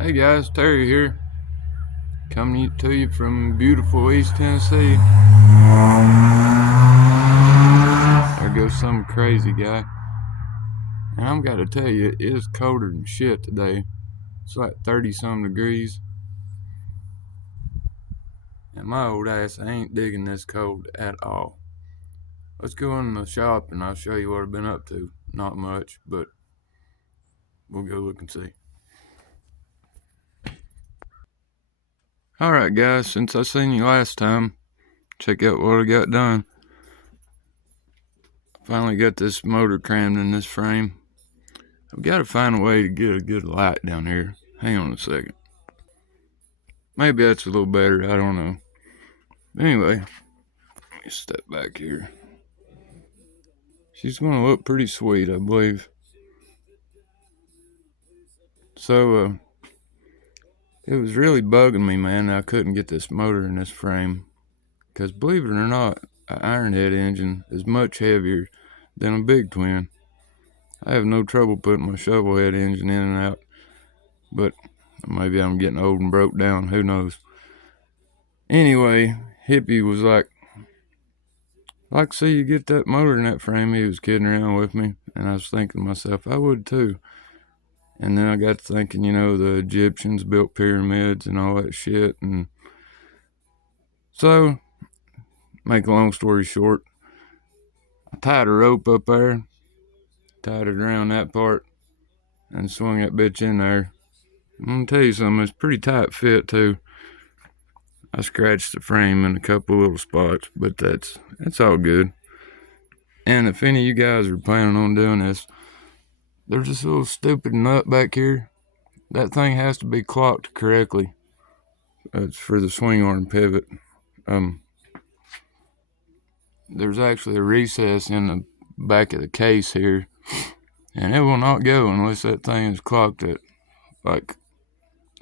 Hey guys, Terry here, coming to you from beautiful East Tennessee. There goes some crazy guy. And I'm gotta tell you, it is colder than shit today. It's like 30 some degrees. And my old ass ain't digging this cold at all. Let's go in the shop and I'll show you what I've been up to. Not much, but we'll go look and see. Alright guys, since I seen you last time, check out what I got done. Finally got this motor crammed in this frame. I've got to find a way to get a good light down here. Hang on a second. Maybe that's a little better, I don't know. Anyway, let me step back here. She's gonna look pretty sweet, I believe. So, it was really bugging me, man, that I couldn't get this motor in this frame. Because believe it or not, an Ironhead engine is much heavier than a big twin. I have no trouble putting my shovel head engine in and out. But maybe I'm getting old and broke down, who knows. Anyway, Hippie was like, see you get that motor in that frame. He was kidding around with me, and I was thinking to myself, I would too. And then I got to thinking, the Egyptians built pyramids and all that shit. And so, make a long story short, I tied a rope up there, tied it around that part, and swung that bitch in there. I'm gonna tell you something, it's pretty tight fit too. I scratched the frame in a couple little spots, but that's all good. And if any of you guys are planning on doing this, there's this little stupid nut back here. That thing has to be clocked correctly. It's for the swing arm pivot. There's actually a recess in the back of the case here, and it will not go unless that thing is clocked at like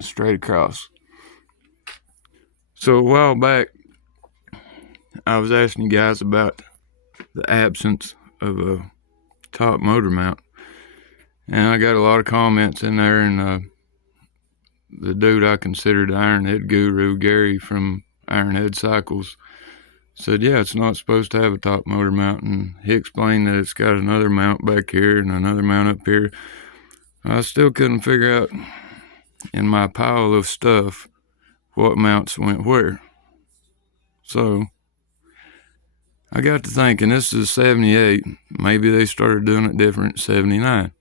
straight across. So a while back, I was asking you guys about the absence of a top motor mount, and I got a lot of comments in there, and the dude I considered the Ironhead guru, Gary from Ironhead Cycles, said, yeah, it's not supposed to have a top motor mount, and he explained that it's got another mount back here and another mount up here. I still couldn't figure out in my pile of stuff what mounts went where. So I got to thinking, this is 78, maybe they started doing it different in 79.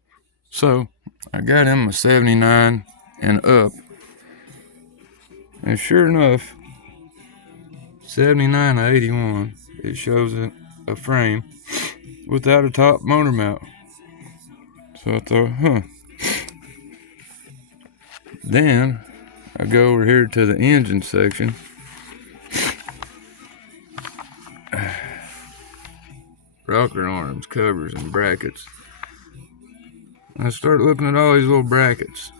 So I got in my 79 and up, and sure enough, 79 to 81, it shows a frame without a top motor mount. So I thought, Then I go over here to the engine section. Rocker arms, covers, and brackets. I start looking at all these little brackets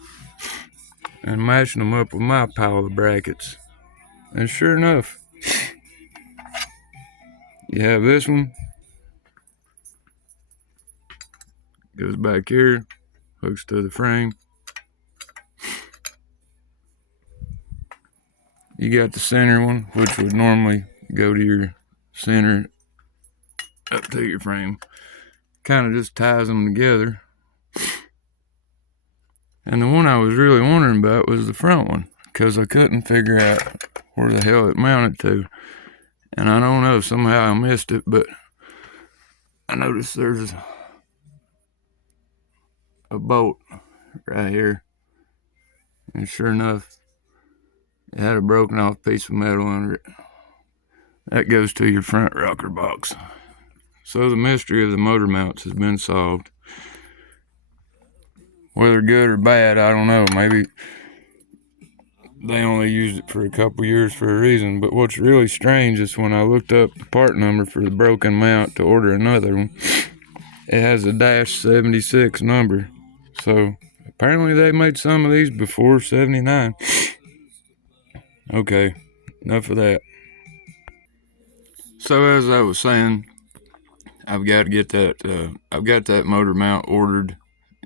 and matching them up with my pile of brackets. And sure enough, you have this one, goes back here, hooks to the frame. You got the center one, which would normally go to your center up to your frame. Kind of just ties them together. And the one I was really wondering about was the front one, because I couldn't figure out where the hell it mounted to. And I don't know, somehow I missed it, but I noticed there's a bolt right here. And sure enough, it had a broken off piece of metal under it. That goes to your front rocker box. So the mystery of the motor mounts has been solved. Whether good or bad, I don't know. Maybe they only used it for a couple years for a reason. But what's really strange is when I looked up the part number for the broken mount to order another one, it has a -76 number. So apparently they made some of these before 79. Okay, enough of that. So as I was saying, I've got to get that. I've got that motor mount ordered,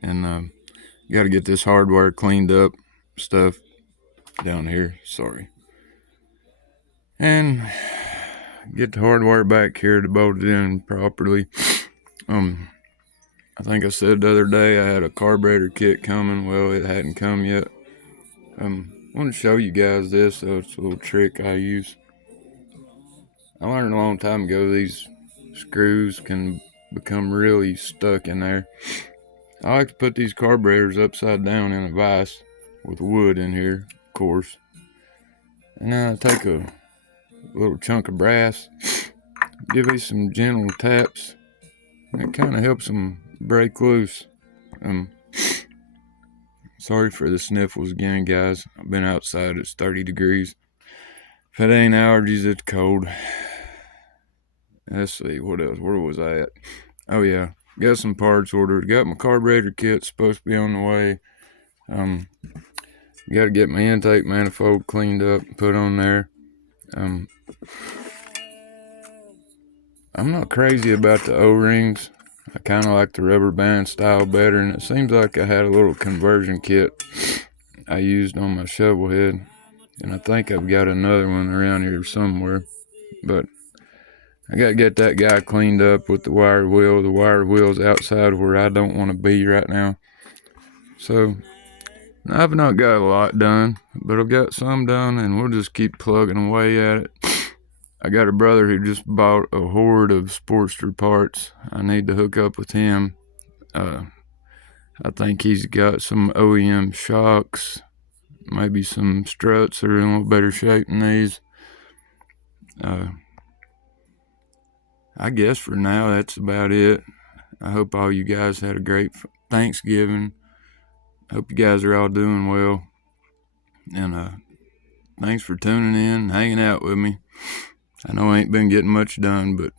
and got to get this hardware cleaned up stuff down here. Sorry. And get the hardware back here to bolt it in properly. I think I said the other day I had a carburetor kit coming. Well, it hadn't come yet. I want to show you guys this. So it's a little trick I use. I learned a long time ago these screws can become really stuck in there. I like to put these carburetors upside down in a vise with wood in here, of course. And then I take a little chunk of brass, give these some gentle taps. It kind of helps them break loose. Sorry for the sniffles again, guys. I've been outside. It's 30 degrees. If it ain't allergies, it's cold. Let's see, what else? Where was I at? Oh, yeah. Got some parts ordered. Got my carburetor kit supposed to be on the way. Got to get my intake manifold cleaned up and put on there. I'm not crazy about the O-rings. I kind of like the rubber band style better, and it seems like I had a little conversion kit I used on my shovel head, and I think I've got another one around here somewhere, but I got to get that guy cleaned up with the wire wheel. The wire wheel's outside where I don't want to be right now. So I've not got a lot done, but I've got some done, and we'll just keep plugging away at it. I got a brother who just bought a horde of Sportster parts. I need to hook up with him. I think he's got some OEM shocks, maybe some struts that are in a little better shape than these. I guess for now that's about it. I hope all you guys had a great Thanksgiving. Hope you guys are all doing well. And thanks for tuning in and hanging out with me. I know I ain't been getting much done, but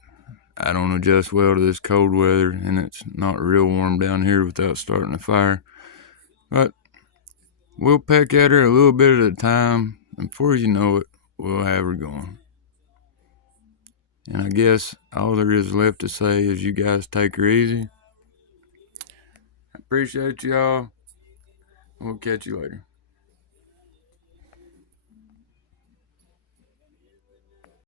I don't adjust well to this cold weather, and it's not real warm down here without starting a fire. But we'll peck at her a little bit at a time, and before you know it, we'll have her going. And I guess all there is left to say is you guys take her easy. I appreciate y'all. We'll catch you later.